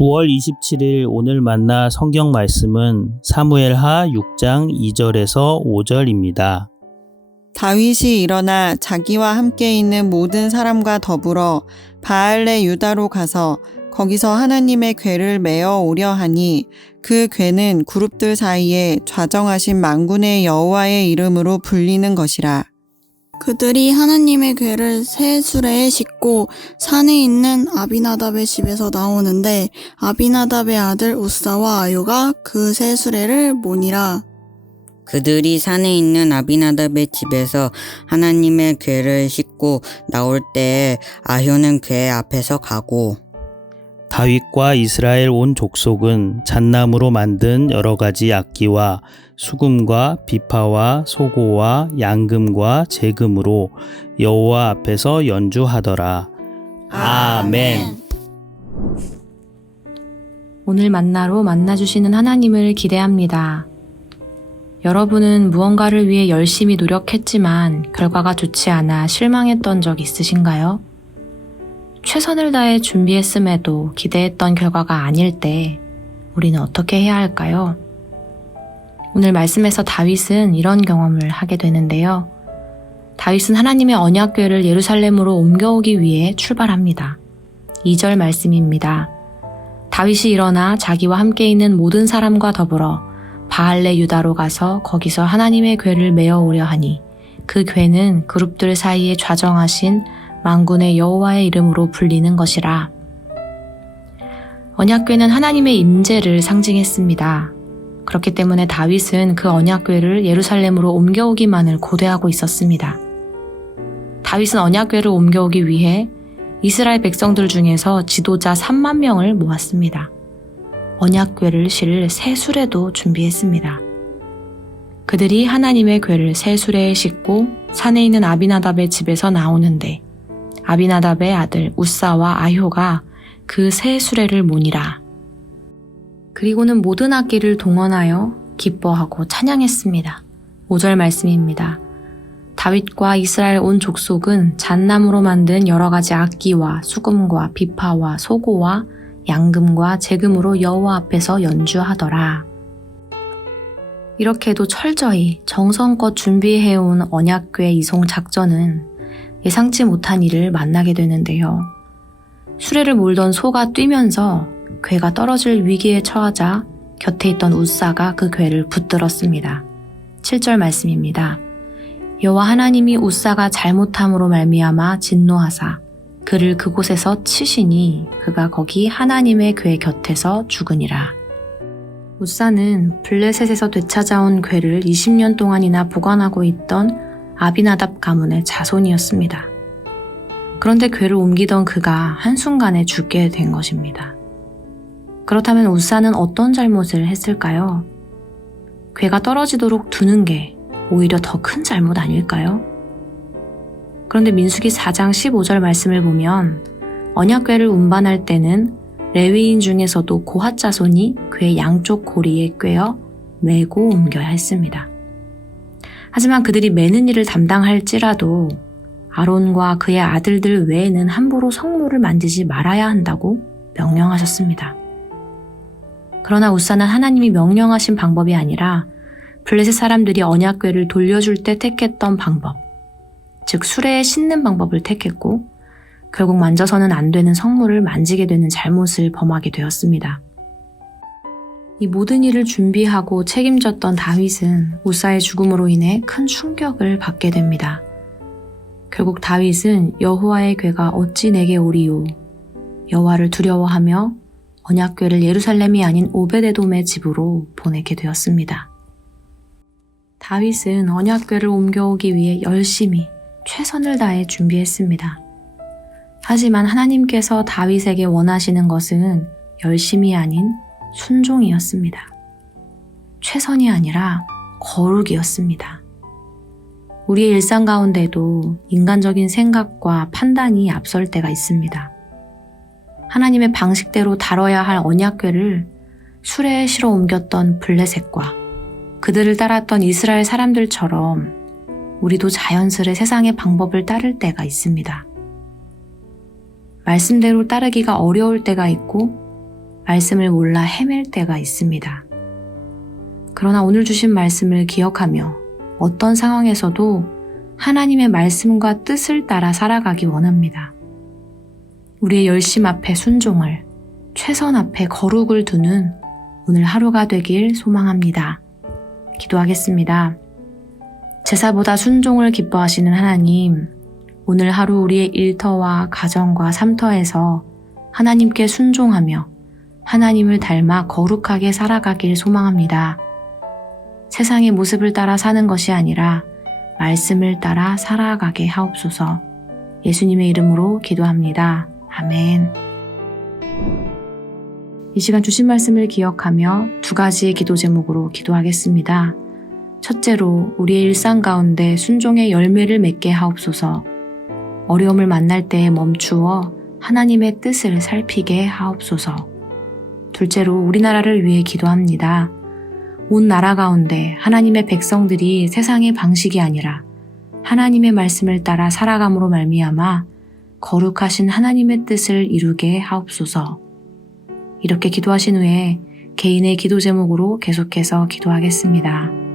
9월 27일 오늘 만나 성경 말씀은 사무엘하 6장 2절에서 5절입니다. 다윗이 일어나 자기와 함께 있는 모든 사람과 더불어 바알레 유다로 가서 거기서 하나님의 궤를 메어 오려 하니 그 궤는 그룹들 사이에 좌정하신 만군의 여호와의 이름으로 불리는 것이라. 그들이 하나님의 궤를 새 수레에 싣고 산에 있는 아비나답의 집에서 나오는데 아비나답의 아들 우사와 아요가 그 새 수레를 모니라. 그들이 산에 있는 아비나답의 집에서 하나님의 궤를 싣고 나올 때에 아효는 궤 앞에서 가고 다윗과 이스라엘 온 족속은 잣나무로 만든 여러 가지 악기와 수금과 비파와 소고와 양금과 제금으로 여호와 앞에서 연주하더라. 아멘. 오늘 만나로 만나주시는 하나님을 기대합니다. 여러분은 무언가를 위해 열심히 노력했지만 결과가 좋지 않아 실망했던 적 있으신가요? 최선을 다해 준비했음에도 기대했던 결과가 아닐 때 우리는 어떻게 해야 할까요? 오늘 말씀에서 다윗은 이런 경험을 하게 되는데요. 다윗은 하나님의 언약궤를 예루살렘으로 옮겨오기 위해 출발합니다. 2절 말씀입니다. 다윗이 일어나 자기와 함께 있는 모든 사람과 더불어 바알레 유다로 가서 거기서 하나님의 궤를 메어 오려 하니 그 궤는 그룹들 사이에 좌정하신 만군의 여호와의 이름으로 불리는 것이라. 언약궤는 하나님의 임재를 상징했습니다. 그렇기 때문에 다윗은 그 언약궤를 예루살렘으로 옮겨오기만을 고대하고 있었습니다. 다윗은 언약궤를 옮겨오기 위해 이스라엘 백성들 중에서 지도자 3만 명을 모았습니다. 언약궤를 실 새 수레도 준비했습니다. 그들이 하나님의 궤를 새 수레에 싣고 산에 있는 아비나답의 집에서 나오는데 아비나답의 아들 우사와 아효가 그 새 수레를 모니라. 그리고는 모든 악기를 동원하여 기뻐하고 찬양했습니다. 5절 말씀입니다. 다윗과 이스라엘 온 족속은 잣나무로 만든 여러 가지 악기와 수금과 비파와 소고와 양금과 제금으로 여호와 앞에서 연주하더라. 이렇게도 철저히 정성껏 준비해온 언약궤 이송 작전은 예상치 못한 일을 만나게 되는데요. 수레를 몰던 소가 뛰면서 궤가 떨어질 위기에 처하자 곁에 있던 우사가 그 궤를 붙들었습니다. 7절 말씀입니다. 여호와 하나님이 우사가 잘못함으로 말미암아 진노하사 그를 그곳에서 치시니 그가 거기 하나님의 궤 곁에서 죽으니라. 우사는 블레셋에서 되찾아온 궤를 20년 동안이나 보관하고 있던 아비나답 가문의 자손이었습니다. 그런데 궤를 옮기던 그가 한순간에 죽게 된 것입니다. 그렇다면 우사는 어떤 잘못을 했을까요? 궤가 떨어지도록 두는 게 오히려 더 큰 잘못 아닐까요? 그런데 민수기 4장 15절 말씀을 보면 언약궤를 운반할 때는 레위인 중에서도 고핫 자손이 궤 양쪽 고리에 꿰어 메고 옮겨야 했습니다. 하지만 그들이 매는 일을 담당할지라도 아론과 그의 아들들 외에는 함부로 성물을 만지지 말아야 한다고 명령하셨습니다. 그러나 우사는 하나님이 명령하신 방법이 아니라 블레셋 사람들이 언약궤를 돌려줄 때 택했던 방법, 즉 수레에 싣는 방법을 택했고 결국 만져서는 안 되는 성물을 만지게 되는 잘못을 범하게 되었습니다. 이 모든 일을 준비하고 책임졌던 다윗은 우사의 죽음으로 인해 큰 충격을 받게 됩니다. 결국 다윗은 여호와의 궤가 어찌 내게 오리요 여호와를 두려워하며 언약궤를 예루살렘이 아닌 오베데돔의 집으로 보내게 되었습니다. 다윗은 언약궤를 옮겨오기 위해 열심히 최선을 다해 준비했습니다. 하지만 하나님께서 다윗에게 원하시는 것은 열심이 아닌 순종이었습니다. 최선이 아니라 거룩이었습니다. 우리의 일상 가운데도 인간적인 생각과 판단이 앞설 때가 있습니다. 하나님의 방식대로 다뤄야 할 언약궤를 수레에 실어 옮겼던 블레셋과 그들을 따랐던 이스라엘 사람들처럼 우리도 자연스레 세상의 방법을 따를 때가 있습니다. 말씀대로 따르기가 어려울 때가 있고 말씀을 몰라 헤맬 때가 있습니다. 그러나 오늘 주신 말씀을 기억하며 어떤 상황에서도 하나님의 말씀과 뜻을 따라 살아가기 원합니다. 우리의 열심 앞에 순종을, 최선 앞에 거룩을 두는 오늘 하루가 되길 소망합니다. 기도하겠습니다. 제사보다 순종을 기뻐하시는 하나님, 오늘 하루 우리의 일터와 가정과 삶터에서 하나님께 순종하며 하나님을 닮아 거룩하게 살아가길 소망합니다. 세상의 모습을 따라 사는 것이 아니라 말씀을 따라 살아가게 하옵소서. 예수님의 이름으로 기도합니다. 아멘. 이 시간 주신 말씀을 기억하며 2가지의 기도 제목으로 기도하겠습니다. 첫째로 우리의 일상 가운데 순종의 열매를 맺게 하옵소서. 어려움을 만날 때에 멈추어 하나님의 뜻을 살피게 하옵소서. 둘째로 우리나라를 위해 기도합니다. 온 나라 가운데 하나님의 백성들이 세상의 방식이 아니라 하나님의 말씀을 따라 살아감으로 말미암아 거룩하신 하나님의 뜻을 이루게 하옵소서. 이렇게 기도하신 후에 개인의 기도 제목으로 계속해서 기도하겠습니다.